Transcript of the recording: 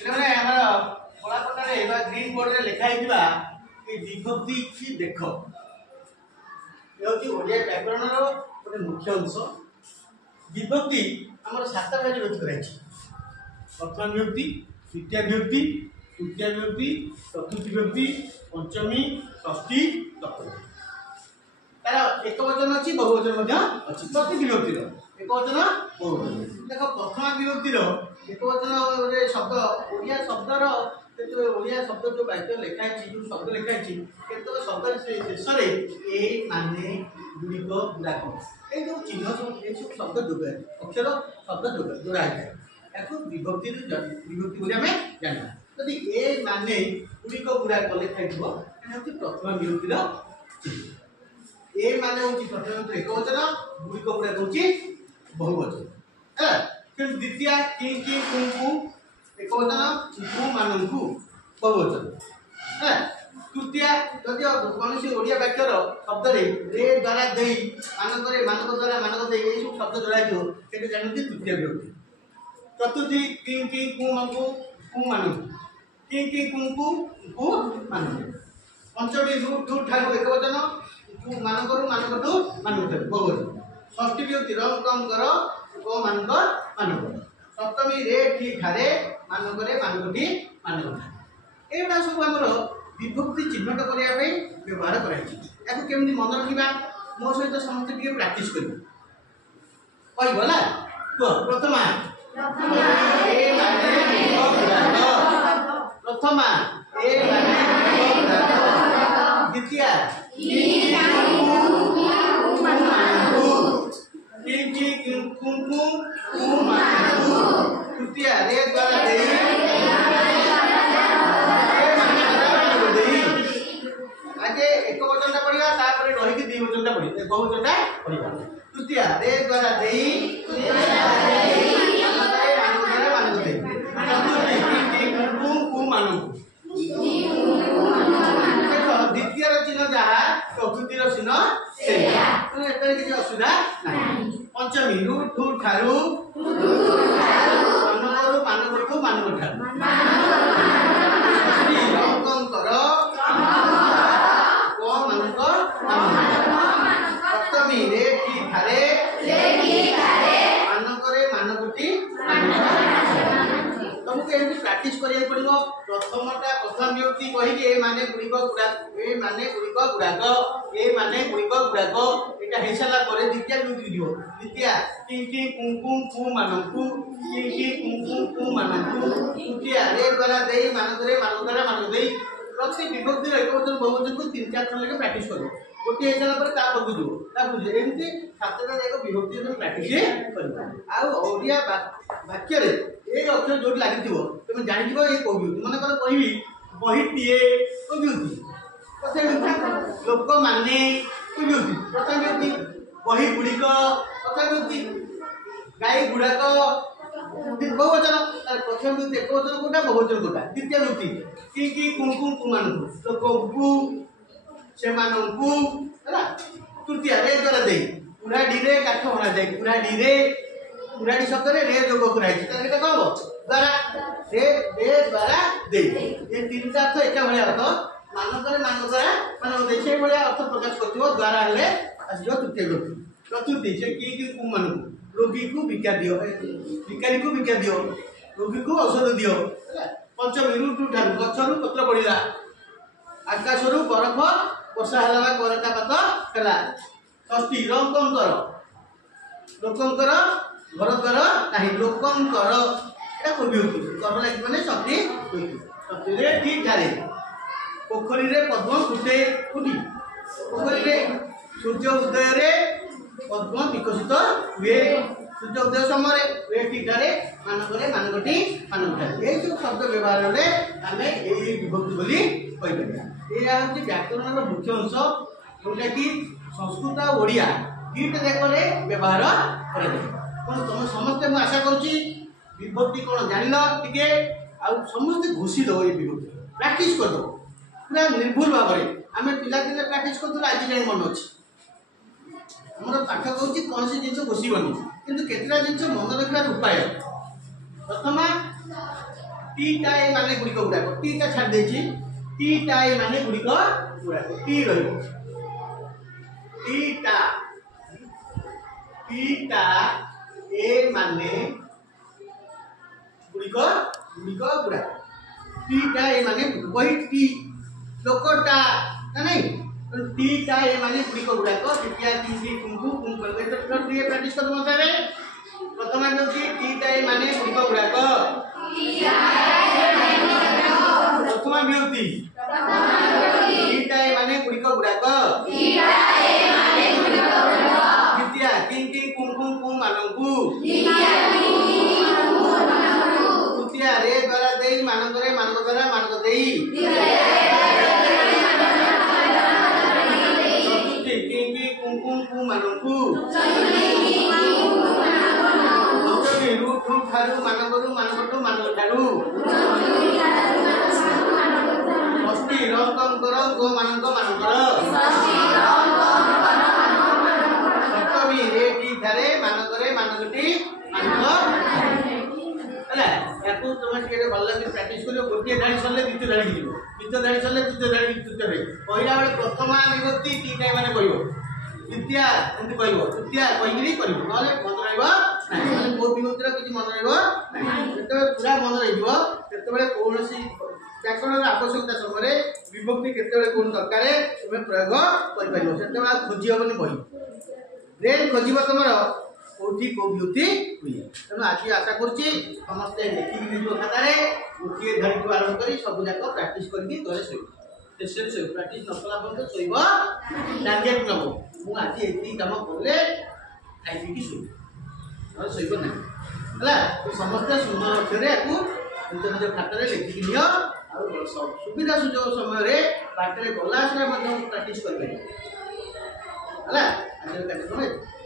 मैंने आम कलापटारे green board में लिखाई विभक्ति की देख ये व्याकरण गोटे मुख्य अंश। विभक्ति आम 7 भाग विभक्ति कराई प्रथम विभक्ति, द्वितीय विभक्ति, तृतीय विभक्ति, चतुर्थी विभक्ति, पंचमी, षष्ठी, सप्तमी। तार एक वचन अच्छी बहुवचन अच्छी प्रति विभक्ति एक वचन बहुवचन। देख प्रथम विभक्ति एक वचन शब्द ओडिया शब्दर ओडिया शब्द जो वाक्य लिखाई जो शब्द लिखाई केतक शब्द शेष में माने गुड़िक गुड़ाक ये चिन्ह सब शब्द जोड़ा अक्षर शब्द जोड़ा है विभक्ति विभक्ति बोली आम जाना। यदि ए माने गुड़िक गुड़ाक लिखाई प्रथम विभक्तिर चिन्ह। ए माने हूँ प्रथम एक वचन गुड़िक गुड़ाक हूँ बहुवचन है। द्वितीय कि कुंकु एक वचन कु मानू बहुवचन है। तृतीय जदि कौन सी ओडिया वाक्यर शब्द रे द्वारा दे मानक मानक द्वारा मानक दे सब शब्द जोड़ा से जानते तृतीय विभक्ति। चतुर्थी कि कुमकु कु मानू कि कुंकु कु मानू। पंचमी रू ठारू एक वचन कु मानक मानक मानक बहुवचन। षष्ठी विभक्ति रंग कम कर को मानक मानक। सप्तमी रे ठी ठारे मानक मानकटी मानक। एटा सब आमर विभक्ति चिन्हट करने व्यवहार करमी मन रखा मो सहित समस्त प्राक्ट कर कहला प्रथमा प्रथमा द्वितीय तृतीय रे द्वारा आगे एक वचन पढ़ा रही दी वचन पढ़ी बहुवचन पढ़ा। तृतीय रे द्वारा द्वितीय चिन्ह जहाँ चतुर्थी चिन्ह किसी असुविधा ना। पंचमी रू ठू ठारू मानक मानक सप्तमी रे ठी ठारे मानक मानकटी तुमको एमती प्राक्ट करा पड़ो। प्रथमटा प्रथम विभक्ति कहीकि ए माने गुड़िक गुड़ाक ए माने गुड़िक गुड़ाक ए माने गुड़िक गुड़ाक एटा हो सारा द्वितीय विभक्ति जीव। द्वितीय कि कुंकुम कु मानकु कि कुंकुम कु मानकु। तृतीय रे द्वारा दे मानक मानक द्वारा मानक दे प्रति विभक्ति एक वचन बहुवचन को 3-4 थर लगे प्राक्ट कर गोटे हो सारा बुझे एमती 7टा जाक विभक्ति प्राक्ट कर ओडिया वाक्य ये अक्षर जो लगी तुम जान ये कौ मन कर कहि बहीटीए विभक्ति लोक माने विभक्ति प्रथम विभक्ति बही गुड़िक प्रथम विभक्ति गाई गुड़ाक बहुवचन प्रथम विभक्ति एक वचन कोटा बहुवचन कोटा। द्वितीय विभक्ति कि कुंकुम कुमानू लोक से मानू है। तृतीय रे द्वारा दे कुराड़ी रे काठ बना जाए कुराड़ी शब्द रे जोग कराई कौन द्वारा रे द्वारा दे ये 3टा अर्थ एक भाया अर्थ मानक मानक द्वारा मानक दे से भाया अर्थ प्रकाश कर द्वारा हेले आसो तृतीय विभक्ति। चतुर्थी से कि कुमानू रोगी को भिक्षा दियो भिकारी को भिक्षा दियो रोगी को औषध दियो। पंचमी रू ठारू गचरू पत्र पड़ा आकाशरू बरफ वर्षा है बरखा पात है। षष्ठी रंग कम कर लोकंकर घर द्वार नहीं लोकंकर विभक्ति कर लगे मैंने षष्ठी षष्ठी ठीक ठारे पोखरी रे पद्म फुटे फुटी पोखरी सूर्य उदय पद्म विकसित हुए सूर्य उदय समय ठीक ठारे मानक मानकटी मानक ये सब शब्द व्यवहार में आम ये विभक्ति बोली यह हूँ व्याकरण मुख्य अंश जोटा कि संस्कृत और ओडिया दुईटा जाक व्यवहार कर तुम समस्ते मुझे आशा करुँच विभक्ति कौन जान टे समस्ते घोषी दब ये विभक्ति प्राक्ट करदे पूरा निर्भुल भाव में आम पिला दिने प्राक्ट कर आज जाए मन अच्छे आम पाठ कहूँ कौन सी जिन घोषबनी कितु केतटा जिन मन रखार उपाय प्रथम टी टाए माने गुड़िक गुड़ाक टी टा छाड़ देछि टी टाए माने गुड़िक गुड़ाक टी रहइबो टी टा ए माने गुड़िक गुड़िक गुड़ाक टी टा ए माने वही टी लोकटा ना नहीं टी टा ए माने गुड़िक गुड़ाक टिया टी कुंकु कुंकु तो टी प्रैक्टिस कर मत रे प्रथम व्यक्ति टी टा ए माने गुड़िक गुड़ाक प्रथम व्यक्ति टी टा ए माने गुड़िक गुड़ाक द्वितीय किं किं कुं कुं कुं मानंकु तृतीय रे द्वारा देई मानक रे मानक द्वारा मानक देई चतुर्थी किं किं कुं कुं कुं मानंकु पंचमी रु ठु ठारु मानकरु मानकटु मानक ठारु षष्ठी रंकं कर गो मानक मानकर सप्तमी रे टी धारे मानकरे मानकटी मानक ହେଲା याकू तुम के भल लगे प्रैक्टिस करियो गोटे धाड़ी सरले द्वितीय धाड़ी जीवो द्वितीय धाड़ी सरले तृतीय धाड़ी तृतीय धाड़ी पहिला बेले प्रथम विभक्ति टी टाइम माने कहयो द्वितीय एंति कहयो तृतीय कहिरी करियो नले मन रहइबो नाही नले को विभक्तिर किछि मन रहइबो नाही सेते पूरा मन रहइबो सेते बेले कोनोसी व्याकरणर आवश्यकता समय विभक्ति केते बेले कोन दरकार तुमे प्रयोग करि परिबो सेते बेले खोजि होबनी बही रेन खोजिबो तमरो कोठी को ब्यूटी हुई तेणु आज आशा करुच्ची समस्ते लिखिक निज खातार गोटे धड़ी आरम्भ कर सब जाक प्राक्ट करके घरे शोब शोब प्राक्ट नकला पर्यटन शोब टार्गेट नब मुझे ये कम कले खाई पी शोब शोब ना है समस्ते सुंदर अक्षर निज निज खातार लिखिक नि सुविधा सुजोग समय बाटर गला प्राक्ट कर